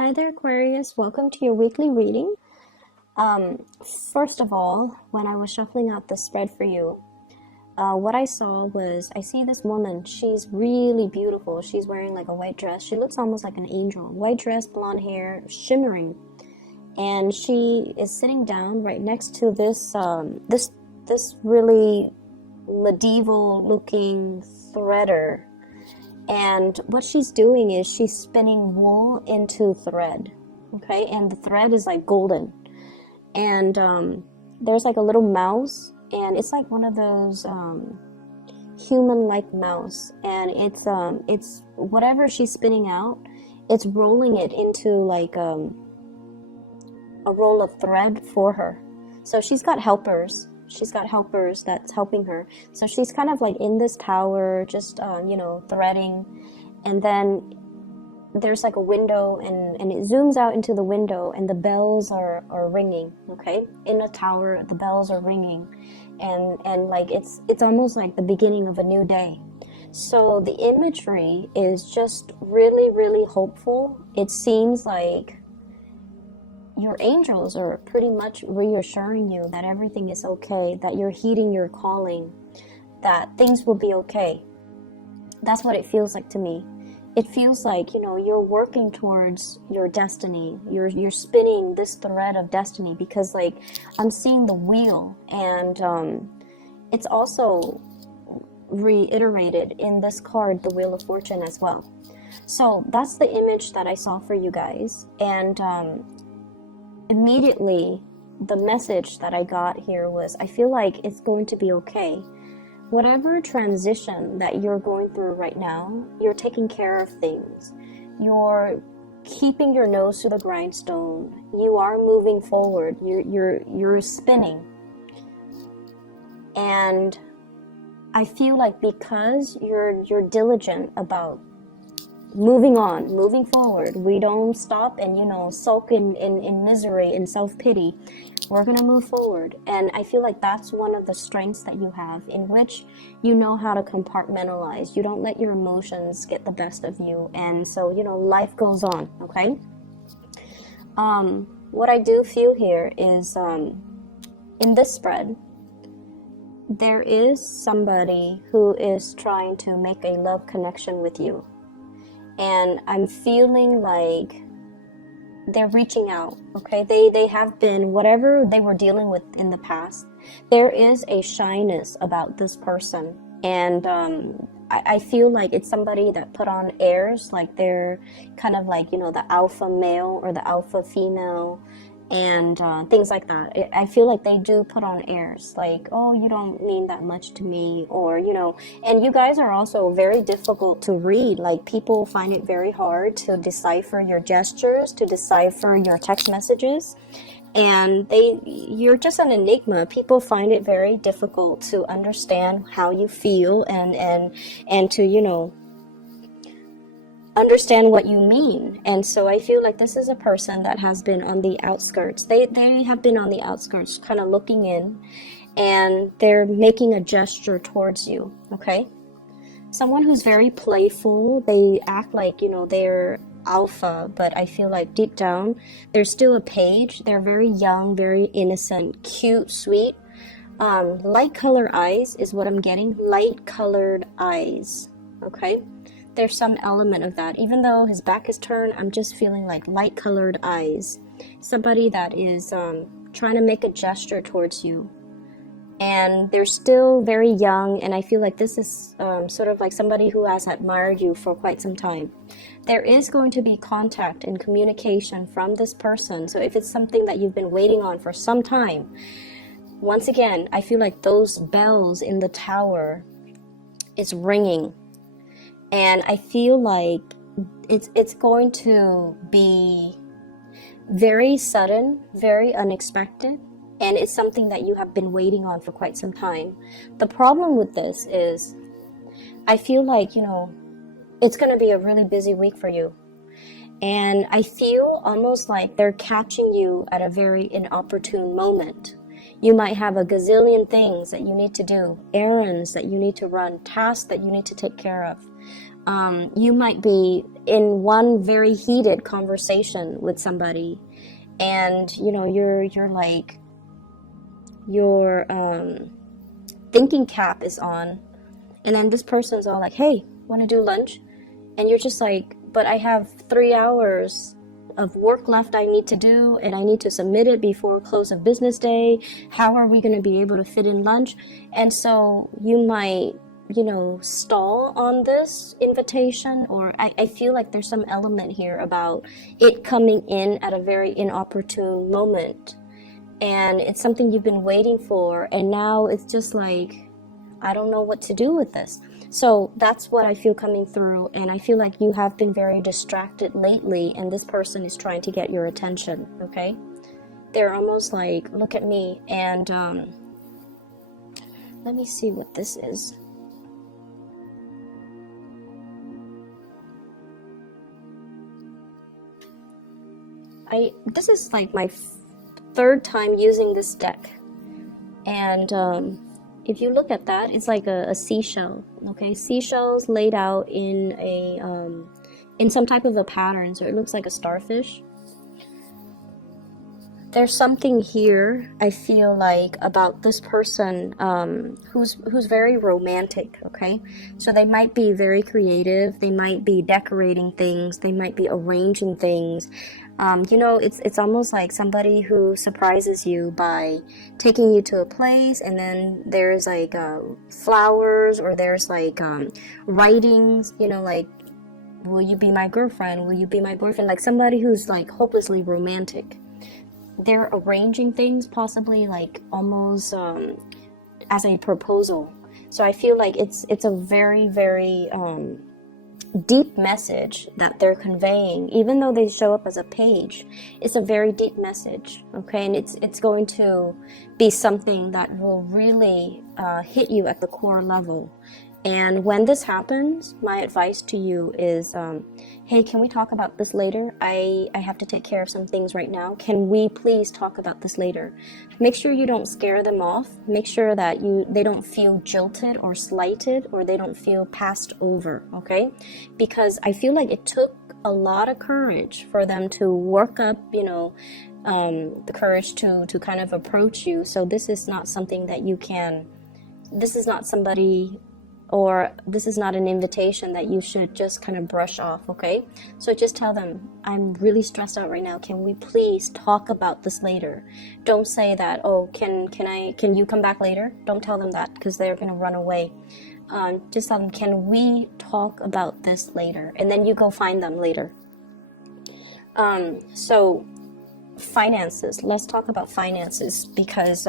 Hi there, Aquarius. Welcome to your weekly reading. First of all, when I was shuffling out the spread for you, what I saw was I see this woman. She's really beautiful. She's wearing like a white dress. She looks almost like an angel. White dress, blonde hair, shimmering, and she is sitting down right next to this really medieval-looking threader. And what she's doing is she's spinning wool into thread, okay? And the thread is like golden. And there's like a little mouse, and it's like one of those human-like mouse. And it's whatever she's spinning out, it's rolling it into like a roll of thread for her. So she's got helpers. She's got helpers that's helping her. So she's kind of like in this tower, just, threading. And then there's like a window, and it zooms out into the window, and the bells are ringing, okay? In a tower, the bells are ringing. And like it's almost like the beginning of a new day. So the imagery is just really, really hopeful. It seems like your angels are pretty much reassuring you that everything is okay, that you're heeding your calling, that things will be okay. That's what it feels like to me. It feels like, you're working towards your destiny. You're spinning this thread of destiny, because like I'm seeing the wheel, and it's also reiterated in this card, the Wheel of Fortune, as well. So that's the image that I saw for you guys. And immediately the message that I got here was, I feel like it's going to be okay. Whatever transition that you're going through right now, you're taking care of things. You're keeping your nose to the grindstone. You are moving forward. You're spinning. And I feel like because you're diligent about moving on, moving forward, we don't stop and sulk in misery and self-pity. We're gonna move forward. And I feel like that's one of the strengths that you have, in which you know how to compartmentalize. You don't let your emotions get the best of you, and so life goes on. Okay. What I do feel here is in this spread, there is somebody who is trying to make a love connection with you. And I'm feeling like they're reaching out, okay? They have been, whatever they were dealing with in the past, there is a shyness about this person. And I feel like it's somebody that put on airs, like they're kind of like, the alpha male or the alpha female, and things like that. I feel like they do put on airs, like, oh, you don't mean that much to me, or, and you guys are also very difficult to read. Like, people find it very hard to decipher your gestures, to decipher your text messages, and you're just an enigma. People find it very difficult to understand how you feel, and to, understand what you mean. And so I feel like this is a person that has been on the outskirts. They have been on the outskirts, kind of looking in, and they're making a gesture towards you, okay? Someone who's very playful. They act like, they're alpha, but I feel like deep down, they're still a page. They're very young, very innocent, cute, sweet. Light color eyes is what I'm getting. Light colored eyes, okay? There's some element of that. Even though his back is turned, I'm just feeling like light colored eyes. Somebody that is trying to make a gesture towards you. And they're still very young, and I feel like this is sort of like somebody who has admired you for quite some time. There is going to be contact and communication from this person. So if it's something that you've been waiting on for some time, once again, I feel like those bells in the tower is ringing. And I feel like it's going to be very sudden, very unexpected, and it's something that you have been waiting on for quite some time. The problem with this is I feel like, it's going to be a really busy week for you. And I feel almost like they're catching you at a very inopportune moment. You might have a gazillion things that you need to do, errands that you need to run, tasks that you need to take care of. You might be in one very heated conversation with somebody, and you know you're like your thinking cap is on, and then this person's all like, hey, want to do lunch? And you're just like, but I have 3 hours of work left I need to do, and I need to submit it before close of business day. How are we going to be able to fit in lunch? And so you might, you know, stall on this invitation, or I feel like there's some element here about it coming in at a very inopportune moment, and it's something you've been waiting for, and now it's just like, I don't know what to do with this. So that's what I feel coming through, and I feel like you have been very distracted lately, and this person is trying to get your attention, okay? They're almost like, look at me, and let me see what this is. This is like my third time using this deck, and if you look at that, it's like a seashell, okay? Seashells laid out in a in some type of a pattern, so it looks like a starfish. There's something here, I feel like, about this person who's very romantic, okay? So they might be very creative, they might be decorating things, they might be arranging things. You know, it's almost like somebody who surprises you by taking you to a place, and then there's like flowers, or there's like writings, you know, like, will you be my girlfriend? Will you be my boyfriend? Like somebody who's like hopelessly romantic. They're arranging things, possibly like almost as a proposal. So I feel like it's a very, very deep message that they're conveying. Even though they show up as a page, it's a very deep message, okay? And it's going to be something that will really hit you at the core level. And when this happens, my advice to you is, hey, can we talk about this later? I have to take care of some things right now. Can we please talk about this later? Make sure you don't scare them off. Make sure that they don't feel jilted or slighted, or they don't feel passed over, okay? Because I feel like it took a lot of courage for them to work up, you know, the courage to kind of approach you. So this is not something that you can, this is not somebody, or this is not an invitation that you should just kind of brush off, okay? So just tell them, I'm really stressed out right now. Can we please talk about this later? Don't say that, oh, can you come back later? Don't tell them that, because they're gonna run away. Just tell them, can we talk about this later? And then you go find them later. So finances, let's talk about finances, because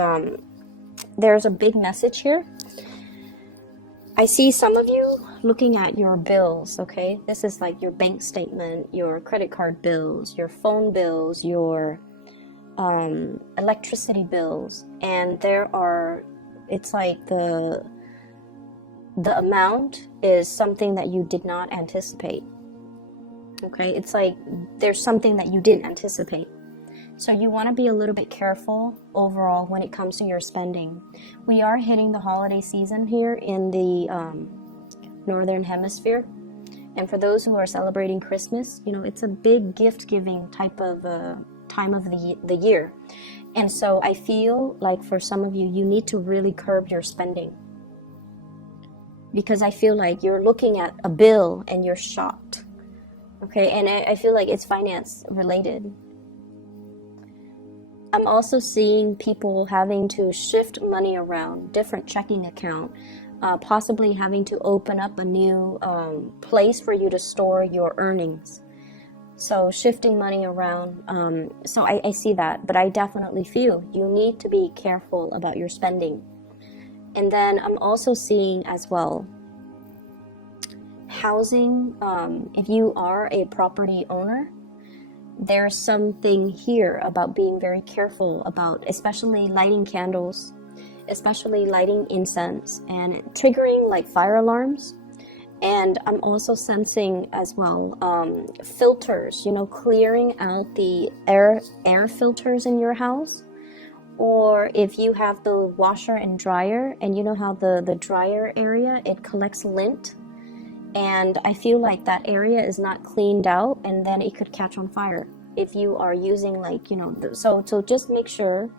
there's a big message here. I see some of you looking at your bills, okay? This is like your bank statement, your credit card bills, your phone bills, your electricity bills, and it's like the amount is something that you did not anticipate, okay? It's like there's something that you didn't anticipate. So you want to be a little bit careful overall when it comes to your spending. We are hitting the holiday season here in the Northern Hemisphere. And for those who are celebrating Christmas, you know, it's a big gift-giving type of time of the year. And so I feel like for some of you, you need to really curb your spending. Because I feel like you're looking at a bill and you're shocked. Okay, and I feel like it's finance related. I'm also seeing people having to shift money around, different checking account, possibly having to open up a new place for you to store your earnings. So shifting money around, so I see that, but I definitely feel you need to be careful about your spending. And then I'm also seeing as well, housing, if you are a property owner, there's something here about being very careful about, especially lighting candles, especially lighting incense, and triggering like fire alarms. And I'm also sensing as well filters, you know, clearing out the air filters in your house. Or if you have the washer and dryer, and you know how the dryer area, it collects lint. And I feel like that area is not cleaned out, and then it could catch on fire if you are using, like, you know, so just make sure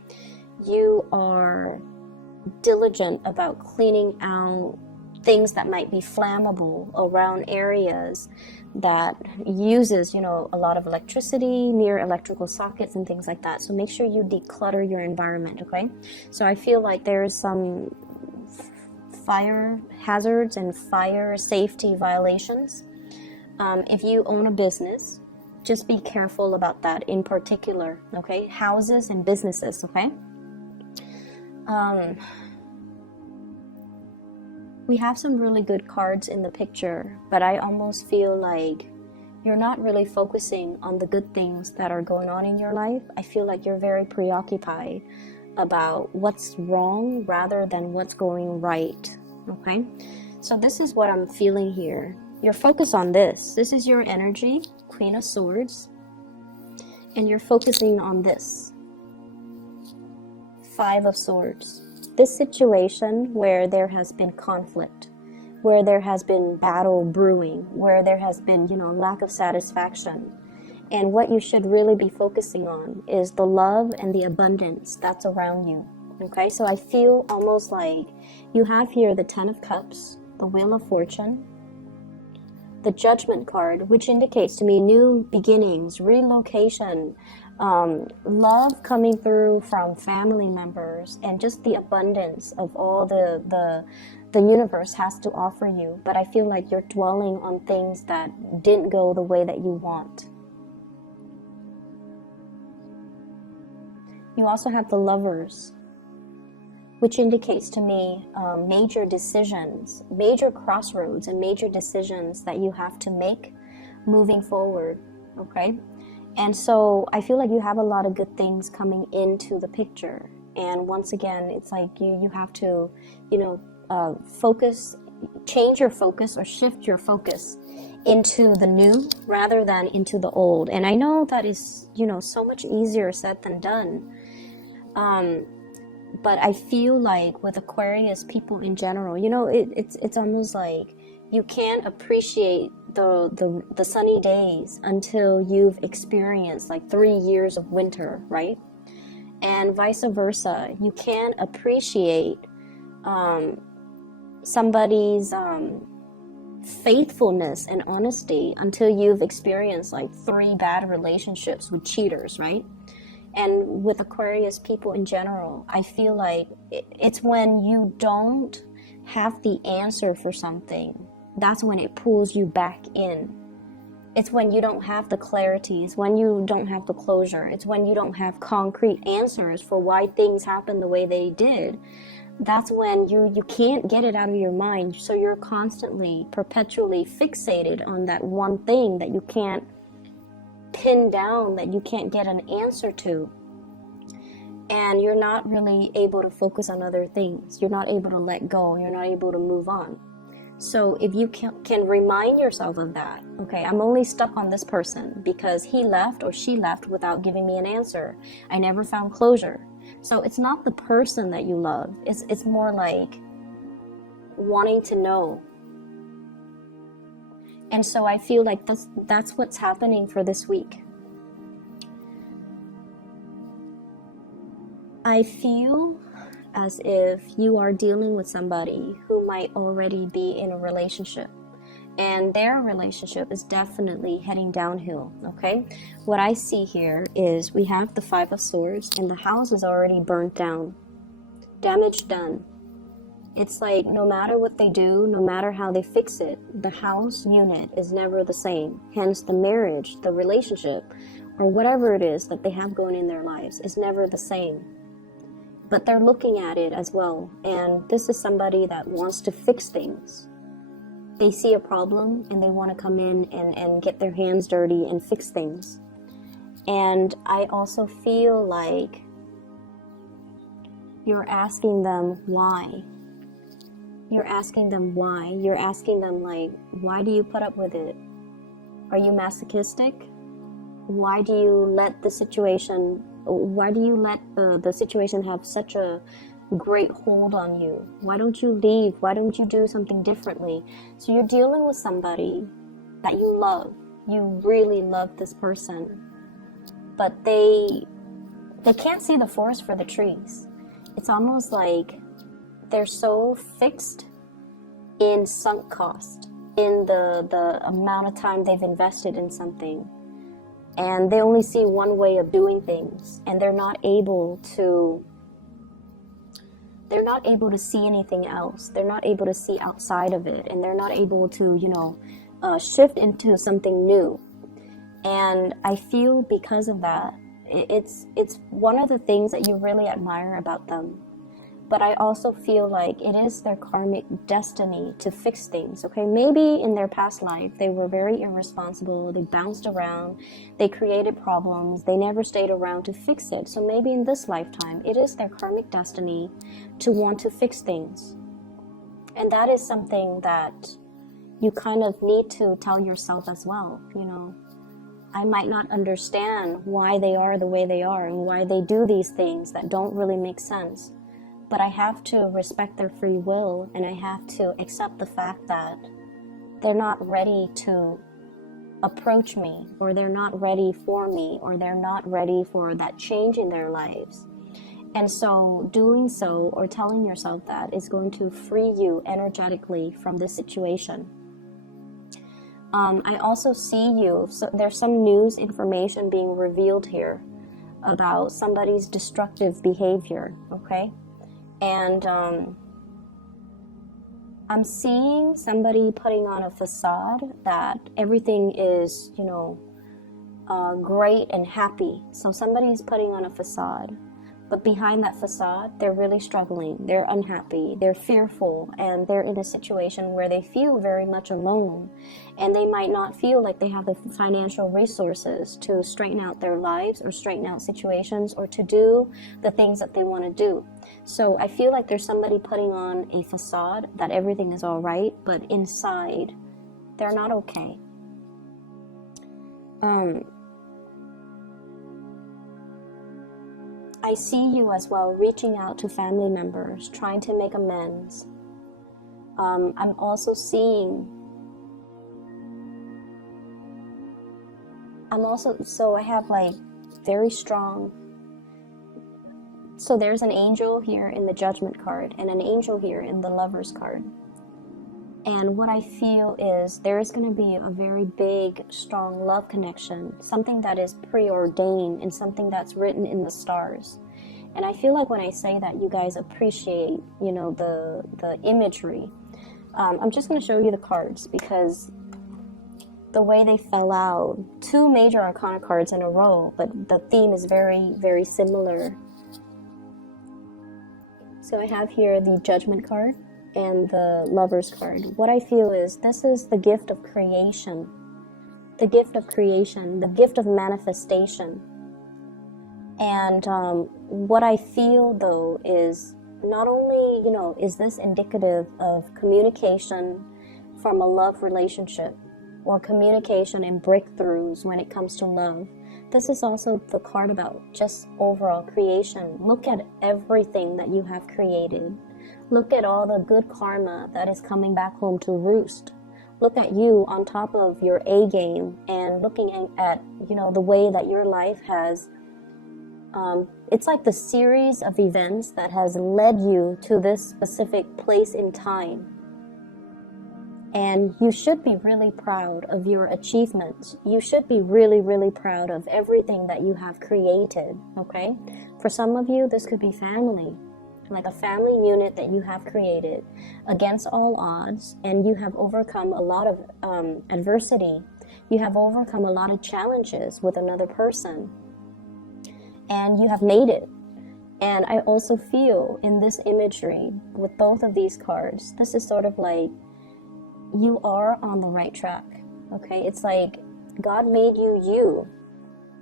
you are diligent about cleaning out things that might be flammable around areas that uses, you know, a lot of electricity, near electrical sockets and things like that. So make sure you declutter your environment, okay? So I feel like there's some fire hazards and fire safety violations. If you own a business, just be careful about that in particular, okay? Houses and businesses, okay? We have some really good cards in the picture, but I almost feel like you're not really focusing on the good things that are going on in your life. I feel like you're very preoccupied about what's wrong rather than what's going right, okay? So this is what I'm feeling here. You're focused on this. This is your energy, Queen of Swords, and you're focusing on this, Five of Swords. This situation where there has been conflict, where there has been battle brewing, where there has been, you know, lack of satisfaction. And what you should really be focusing on is the love and the abundance that's around you. Okay, so I feel almost like you have here the Ten of Cups, the Wheel of Fortune, the Judgment card, which indicates to me new beginnings, relocation, love coming through from family members, and just the abundance of all the universe has to offer you. But I feel like you're dwelling on things that didn't go the way that you want. You also have the Lovers, which indicates to me major decisions, major crossroads and major decisions that you have to make moving forward, okay? And so I feel like you have a lot of good things coming into the picture. And once again, it's like you have to, you know, focus, change your focus or shift your focus into the new rather than into the old. And I know that is, you know, so much easier said than done. But I feel like with Aquarius people in general, you know, it's almost like you can't appreciate the sunny days until you've experienced like 3 years of winter, right? And vice versa. You can't appreciate somebody's faithfulness and honesty until you've experienced like 3 bad relationships with cheaters, right? And with Aquarius people in general, I feel like it's when you don't have the answer for something, that's when it pulls you back in. It's when you don't have the clarity, it's when you don't have the closure, it's when you don't have concrete answers for why things happen the way they did. That's when you can't get it out of your mind, so you're constantly, perpetually fixated on that one thing that you can't pin down, that you can't get an answer to. And you're not really able to focus on other things. You're not able to let go. You're not able to move on. So if you can remind yourself of that, okay, I'm only stuck on this person because he left or she left without giving me an answer. I never found closure. So it's not the person that you love. It's more like wanting to know. And so I feel like that's what's happening for this week. I feel as if you are dealing with somebody who might already be in a relationship, and their relationship is definitely heading downhill, okay? What I see here is we have the Five of Swords, and the house is already burnt down. Damage done. It's like no matter what they do, no matter how they fix it, the house unit is never the same. Hence the marriage, the relationship, or whatever it is that they have going in their lives is never the same. But they're looking at it as well. And this is somebody that wants to fix things. They see a problem and they want to come in and get their hands dirty and fix things. And I also feel like you're asking them why. You're asking them why. You're asking them, like, why do you put up with it? Are you masochistic? Why do you let the situation have such a great hold on you. Why don't you leave? Why don't you do something differently? So you're dealing with somebody that you love. You really love this person, but they can't see the forest for the trees. It's almost like they're so fixed in sunk cost, in the amount of time they've invested in something, and they only see one way of doing things, and they're not able to see anything else. They're not able to see outside of it, and they're not able to, shift into something new. And I feel because of that, it's one of the things that you really admire about them. But I also feel like it is their karmic destiny to fix things, okay? Maybe in their past life, they were very irresponsible, they bounced around, they created problems, they never stayed around to fix it. So maybe in this lifetime, it is their karmic destiny to want to fix things. And that is something that you kind of need to tell yourself as well, I might not understand why they are the way they are and why they do these things that don't really make sense. But I have to respect their free will, and I have to accept the fact that they're not ready to approach me, or they're not ready for me, or they're not ready for that change in their lives. And so doing so, or telling yourself that, is going to free you energetically from this situation. I also see you, so there's some news information being revealed here about somebody's destructive behavior, okay? And I'm seeing somebody putting on a facade that everything is, great and happy. So somebody's putting on a facade, but behind that facade, they're really struggling. They're unhappy, they're fearful, and they're in a situation where they feel very much alone. And they might not feel like they have the financial resources to straighten out their lives or straighten out situations or to do the things that they want to do. So I feel like there's somebody putting on a facade that everything is all right, but inside, they're not okay. I see you as well reaching out to family members, trying to make amends. I'm also so I have like very strong, so there's an angel here in the Judgment card and an angel here in the Lovers card. And what I feel is there is going to be a very big, strong love connection, something that is preordained and something that's written in the stars. And I feel like when I say that, you guys appreciate, the imagery. I'm just going to show you the cards because the way they fell out, 2 major arcana cards in a row, but the theme is very, very similar. So I have here the Judgment card and the Lovers card. What I feel is this is the gift of creation, the gift of creation, the gift of manifestation. And what I feel though is not only, is this indicative of communication from a love relationship or communication and breakthroughs when it comes to love. This is also the card about just overall creation. Look at everything that you have created. Look at all the good karma that is coming back home to roost. Look at you on top of your A game and looking at, the way that your life has, it's like the series of events that has led you to this specific place in time. And you should be really proud of your achievements. You should be really, really proud of everything that you have created, okay? For some of you, this could be family. Like a family unit that you have created against all odds, and you have overcome a lot of adversity. You have overcome a lot of challenges with another person, and you have made it. And I also feel in this imagery with both of these cards, this is sort of like you are on the right track, okay? It's like God made you,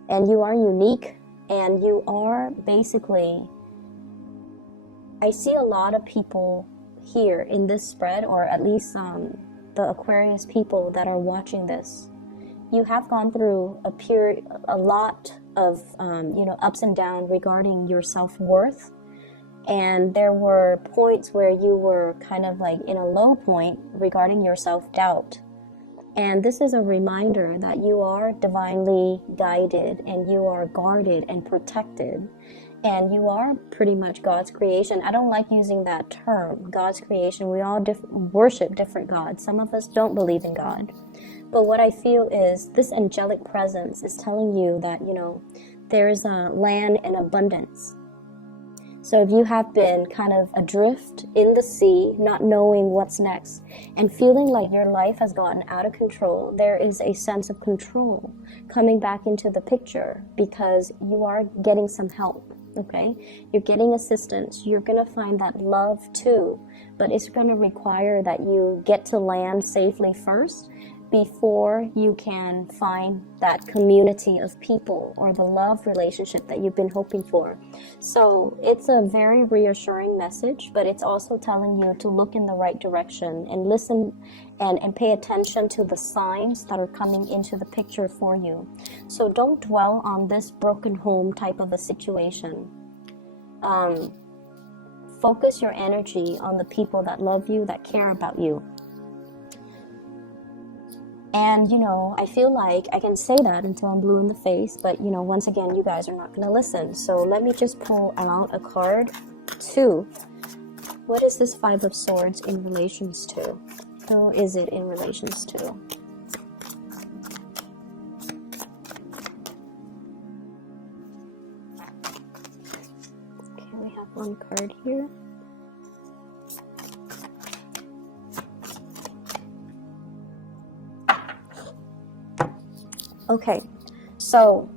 and you are unique, and you are basically, I see a lot of people here in this spread, or at least the Aquarius people that are watching this. You have gone through a lot of ups and downs regarding your self-worth, And there were points where you were kind of like in a low point regarding your self-doubt. And this is a reminder that you are divinely guided and you are guarded and protected. And you are pretty much God's creation. I don't like using that term, God's creation. We all worship different gods. Some of us don't believe in God. But what I feel is this angelic presence is telling you that, you know, there's a land in abundance. So if you have been kind of adrift in the sea, not knowing what's next, and feeling like your life has gotten out of control, there is a sense of control coming back into the picture because you are getting some help, okay? You're getting assistance. You're going to find that love too, but it's going to require that you get to land safely first before you can find that community of people or the love relationship that you've been hoping for. So it's a very reassuring message, but it's also telling you to look in the right direction and listen and pay attention to the signs that are coming into the picture for you. So don't dwell on this broken home type of a situation. Focus your energy on the people that love you, that care about you. And, you know, I feel like I can say that until I'm blue in the face, but, you know, once again, you guys are not going to listen. So let me just pull out a card. 2. What is this 5 of Swords in relations to? Who is it in relations to? Okay, we have one card here. Okay, so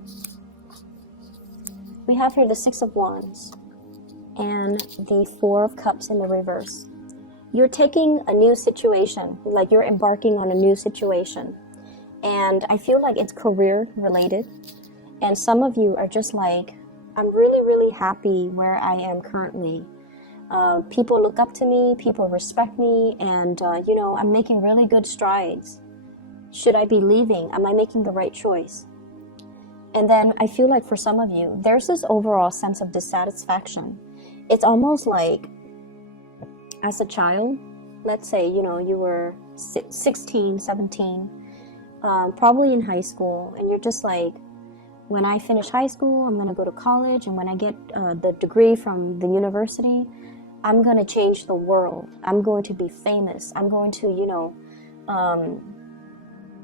we have here the 6 of Wands and the 4 of Cups in the reverse. You're taking a new situation, like you're embarking on a new situation. And I feel like it's career related. And some of you are just like, I'm really, really happy where I am currently. People look up to me, people respect me, and, you know, I'm making really good strides. Should I be leaving? Am I making the right choice? And then I feel like for some of you, there's this overall sense of dissatisfaction. It's almost like as a child, let's say, you know, you were 16, 17, probably in high school, and you're just like, when I finish high school, I'm going to go to college, and when I get the degree from the university, I'm going to change the world. I'm going to be famous. I'm going to, you know,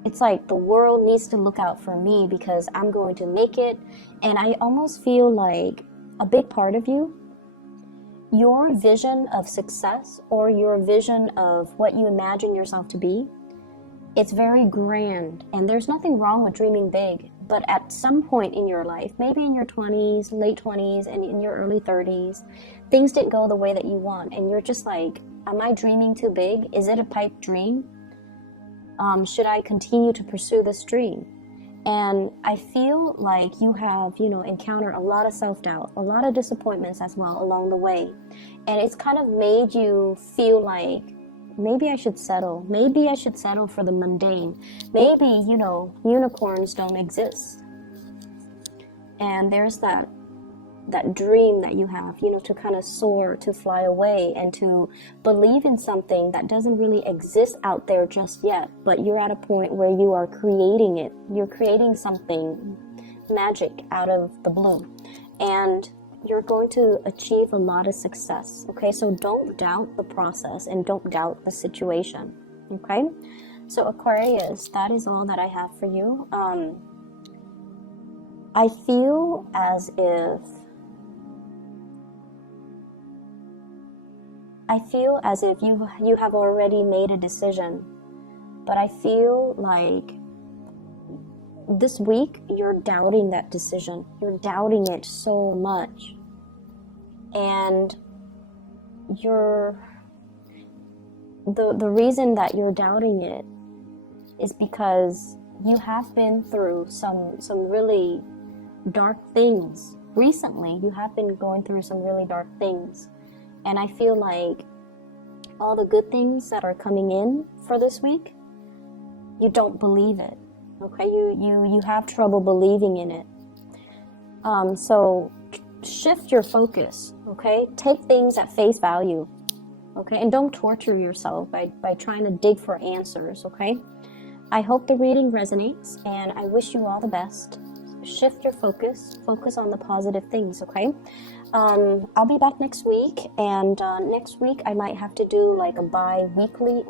it's like the world needs to look out for me because I'm going to make it. And I almost feel like a big part of you, your vision of success or your vision of what you imagine yourself to be, it's very grand. And there's nothing wrong with dreaming big. But at some point in your life, maybe in your 20s, late 20s, and in your early 30s, things didn't go the way that you want. And you're just like, am I dreaming too big? Is it a pipe dream? Should I continue to pursue this dream? And I feel like you have, you know, encountered a lot of self-doubt, a lot of disappointments as well along the way. And it's kind of made you feel like, maybe I should settle. Maybe I should settle for the mundane. Maybe, you know, unicorns don't exist. And there's that dream that you have, you know, to kind of soar, to fly away, and to believe in something that doesn't really exist out there just yet, but you're at a point where you are creating it. You're creating something magic out of the blue, and you're going to achieve a lot of success, okay? So don't doubt the process and don't doubt the situation, okay? So Aquarius, that is all that I have for you. I feel as if you have already made a decision, but I feel like this week you're doubting that decision. You're doubting it so much. And the reason that you're doubting it is because you have been through some really dark things. Recently, you have been going through some really dark things. And I feel like all the good things that are coming in for this week, you don't believe it. Okay, you have trouble believing in it. So shift your focus, okay? Take things at face value, okay? And don't torture yourself by trying to dig for answers, okay? I hope the reading resonates, and I wish you all the best. Shift your focus. Focus on the positive things, okay? I'll be back next week, and next week I might have to do like a bi-monthly,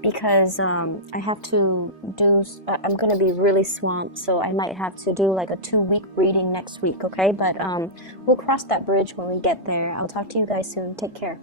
because I have to do, I'm going to be really swamped, so I might have to do like a 2-week reading next week, okay? But we'll cross that bridge when we get there. I'll talk to you guys soon. Take care.